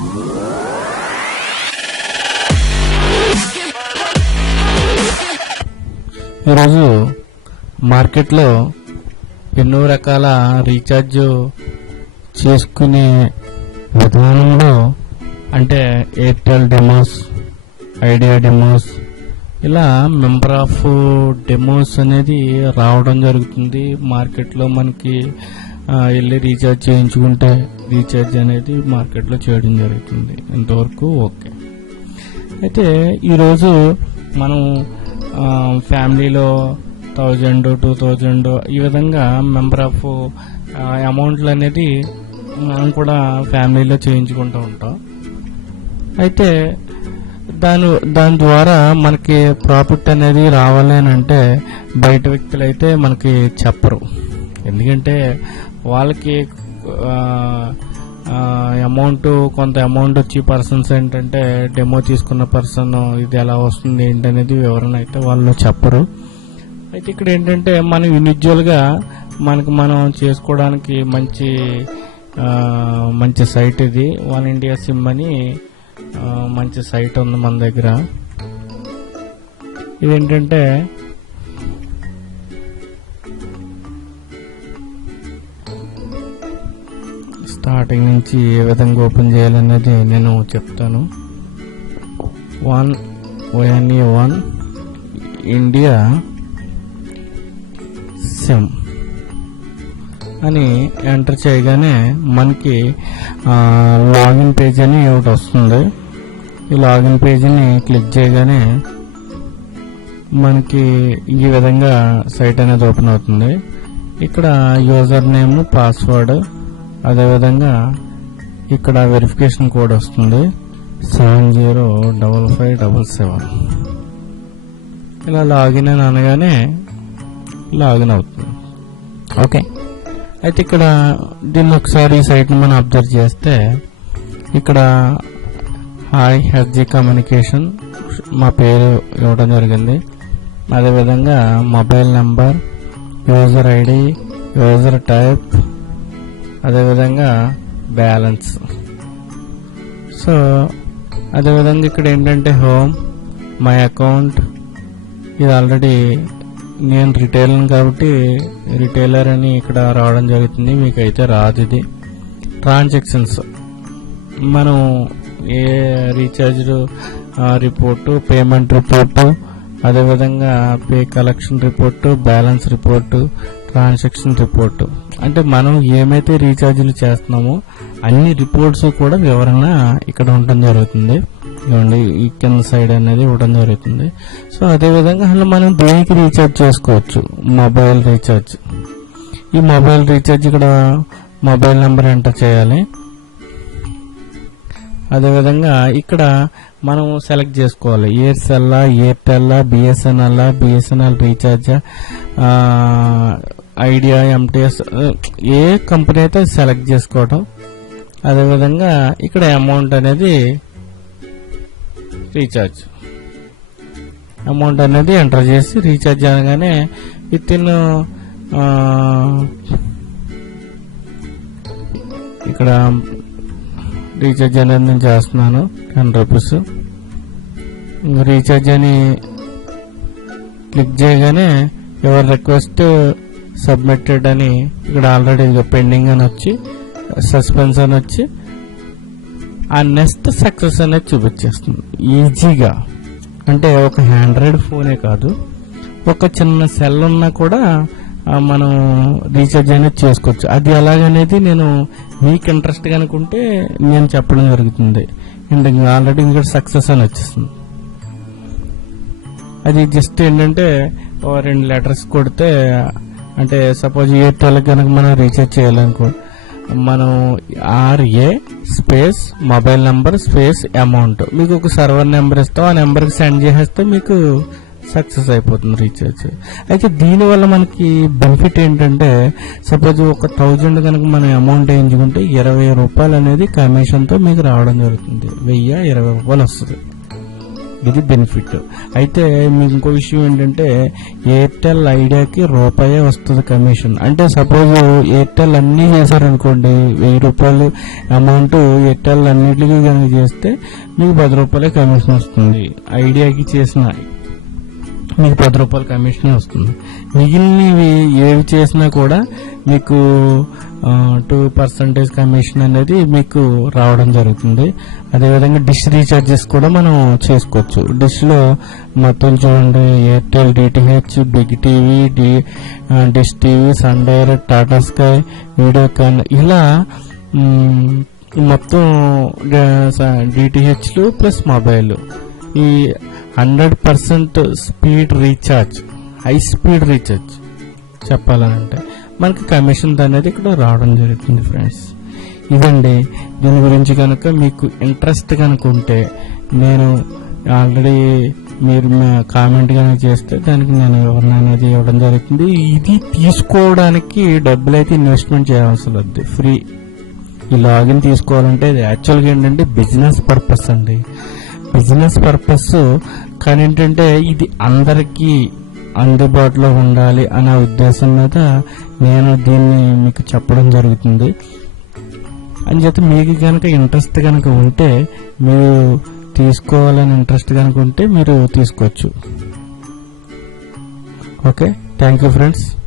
ఈరోజు మార్కెట్లో ఎన్నో రకాల రీఛార్జ్ చేసుకునే విధానంలో అంటే ఎయిర్టెల్ డెమోస్ ఐడియా డెమోస్ ఇలా మెంబర్ ఆఫ్ డెమోస్ అనేది రావడం జరుగుతుంది. మార్కెట్లో మనకి వెళ్ళి రీఛార్జ్ చేయించుకుంటే రీఛార్జ్ అనేది మార్కెట్లో చేయడం జరుగుతుంది. ఇంతవరకు ఓకే. అయితే ఈరోజు మనం ఫ్యామిలీలో థౌజండ్ టూ థౌజండ్ ఈ విధంగా మెంబర్ ఆఫ్ అమౌంట్లు అనేది మనం కూడా ఫ్యామిలీలో చేయించుకుంటూ ఉంటాం. అయితే దాని దాని ద్వారా మనకి ప్రాఫిట్ అనేది రావాలి అని అంటే బయట వ్యక్తులు అయితే మనకి చెప్పరు. ఎందుకంటే వాళ్ళకి అమౌంట్ కొంత అమౌంట్ వచ్చి పర్సన్స్ ఏంటంటే డెమో తీసుకున్న పర్సన్ ఇది ఎలా వస్తుంది ఏంటనేది వివరణ అయితే వాళ్ళు చెప్పరు. అయితే ఇక్కడ ఏంటంటే మనం ఇండివిజువల్గా మనకు మనం చేసుకోవడానికి మంచి మంచి సైట్ ఇది. వన్ ఇండియా సిమ్ అని మంచి సైట్ ఉంది మన దగ్గర. ఇదేంటంటే స్టార్టింగ్ నుంచి ఏ విధంగా ఓపెన్ చేయాలనేది నేను చెప్తాను. One ONA one India SIM. అని ఎంటర్ చేయగానే మనకి లాగిన్ పేజ్ అని ఒకటి వస్తుంది. ఈ లాగిన్ పేజీని క్లిక్ చేయగానే మనకి ఈ విధంగా సైట్ అనేది ఓపెన్ అవుతుంది. ఇక్కడ యూజర్ నేమ్ పాస్వర్డ్ అదేవిధంగా ఇక్కడ వెరిఫికేషన్ కోడ్ వస్తుంది seven zero double five double seven ఇలా లాగిన్ అని అనగానే లాగిన్ అవుతుంది. ఓకే. అయితే ఇక్కడ దీన్ని ఒకసారి ఈ సైట్ని మనం అబ్జర్వ్ చేస్తే ఇక్కడ హాయ్ హెచ్జి కమ్యూనికేషన్ మా పేరు ఇవ్వడం జరిగింది. అదేవిధంగా mobile number user ID user type అదేవిధంగా బ్యాలెన్స్. సో అదేవిధంగా ఇక్కడ ఏంటంటే హోమ్ మై అకౌంట్ ఇది ఆల్రెడీ నేను రిటైలర్ కాబట్టి రిటైలర్ అని ఇక్కడ రావడం జరుగుతుంది మీకైతే రాదు ఇది. ట్రాన్సాక్షన్స్. మనం ఏ రీఛార్జ్ రిపోర్టు పేమెంట్ రిపోర్టు అదేవిధంగా pay collection report balance report transaction report అంటే మనం ఏమైతే రీఛార్జ్లు చేస్తున్నామో అన్ని రిపోర్ట్స్ కూడా వివరణ ఇక్కడ ఉండడం జరుగుతుంది. ఇవ్వండి ఈ కింద సైడ్ అనేది ఇవ్వడం జరుగుతుంది. సో అదేవిధంగా అసలు మనం దేనికి రీఛార్జ్ చేసుకోవచ్చు? Mobile recharge. ఈ మొబైల్ రీఛార్జ్ ఇక్కడ మొబైల్ నెంబర్ ఎంటర్ చేయాలి. అదేవిధంగా ఇక్కడ మనం సెలెక్ట్ చేసుకోవాలి. Aircel Airtel BSNL BSNL recharge Idea MTS ఏ కంపెనీ అయితే సెలెక్ట్ చేసుకోవటం అదేవిధంగా ఇక్కడ అమౌంట్ అనేది రీఛార్జ్. అమౌంట్ అనేది ఎంటర్ చేసి రీఛార్జ్ అనగానే విత్ ఇన్ ఇక్కడ రీఛార్జ్ అనేది నేను చేస్తున్నాను టెన్ రూపీస్. రీఛార్జ్ అని క్లిక్ చేయగానే ఎవరి రిక్వెస్ట్ సబ్మిటెడ్ అని ఇక్కడ ఆల్రెడీ పెండింగ్ అని వచ్చి సస్పెన్స్ అని వచ్చి ఆ నెక్స్ట్ సక్సెస్ అనేది చూపించేస్తుంది. ఈజీగా. అంటే ఒక హ్యాండ్రాయిడ్ ఫోనే కాదు. ఒక చిన్న సెల్ ఉన్నా కూడా మనం రీఛార్జ్ అనేది చేసుకోవచ్చు. అది ఎలాగనేది నేను మీకు ఇంట్రెస్ట్ కనుకుంటే నేను చెప్పడం జరుగుతుంది. అండ్ ఆల్రెడీ ఇంకా సక్సెస్ అని వచ్చేస్తుంది. అది జస్ట్ ఏంటంటే ఓ రెండు లెటర్స్ కొడితే అంటే సపోజ్ ఎయిర్టెల్ కనుక మనం రీఛార్జ్ చేయాలనుకో మనం RA space mobile number space amount మీకు ఒక సర్వర్ నెంబర్ ఇస్తాం ఆ నెంబర్కి సెండ్ చేసేస్తే మీకు సక్సెస్ అయిపోతుంది రీఛార్జ్ అయితే దీనివల్ల మనకి బెనిఫిట్ ఏంటంటే సపోజ్ ఒక థౌజండ్ కనుక మనం అమౌంట్ వేయించుకుంటే ఇరవై రూపాయలు అనేది కమిషన్తో మీకు రావడం జరుగుతుంది. వెయ్యి ఇరవై రూపాయలు వస్తుంది. ఇది బెనిఫిట్ అయితే మీకు ఇంకో విషయం ఏంటంటే ఎయిర్టెల్ ఐడియాకి రూపాయే వస్తుంది కమిషన్ అంటే సపోజ్ ఎయిర్టెల్ అన్నీ చేశారనుకోండి వెయ్యి రూపాయలు అమౌంట్ ఎయిర్టెల్ అన్నిటికీ కనుక చేస్తే మీకు పది రూపాయలే కమిషన్ వస్తుంది. ఐడియాకి చేసిన మీకు పది రూపాయల కమిషన్ వస్తుంది. మిగిలినవి ఏవి చేసినా కూడా మీకు టూ పర్సంటేజ్ కమిషన్ అనేది మీకు రావడం జరుగుతుంది. అదేవిధంగా డిష్ రీఛార్జెస్ కూడా మనం చేసుకోవచ్చు. డిష్లో మొత్తం చూడండి Airtel DTH big TV D dish TV Sun Direct Tata Sky Videocon ఇలా మొత్తం డిటిహెచ్లు ప్లస్ మొబైల్. ఈ hundred percent speed recharge high speed recharge చెప్పాలంటే. మనకి కమిషన్ అనేది ఇక్కడ రావడం జరుగుతుంది ఫ్రెండ్స్ ఇదండి దీని గురించి కనుక మీకు ఇంట్రెస్ట్ కనుక ఉంటే నేను ఆల్రెడీ మీరు కామెంట్ కనుక చేస్తే దానికి నేను వివరణ అనేది ఇవ్వడం జరుగుతుంది. ఇది తీసుకోవడానికి డబ్బులు అయితే ఇన్వెస్ట్మెంట్ చేయాల్సి వద్దు ఫ్రీ ఈ లాగిన్ తీసుకోవాలంటే ఇది యాక్చువల్గా ఏంటంటే బిజినెస్ పర్పస్ అండి. బిజినెస్ పర్పస్ కానీ ఏంటంటే ఇది అందరికీ అందుబాటులో ఉండాలి అనే ఉద్దేశం మీద నేను దీన్ని మీకు చెప్పడం జరుగుతుంది. అని చెప్పి మీకు కనుక ఇంట్రెస్ట్ కనుక ఉంటే మీరు తీసుకోవాలని ఇంట్రెస్ట్ కనుక ఉంటే మీరు తీసుకోవచ్చు. ఓకే? Thank you friends.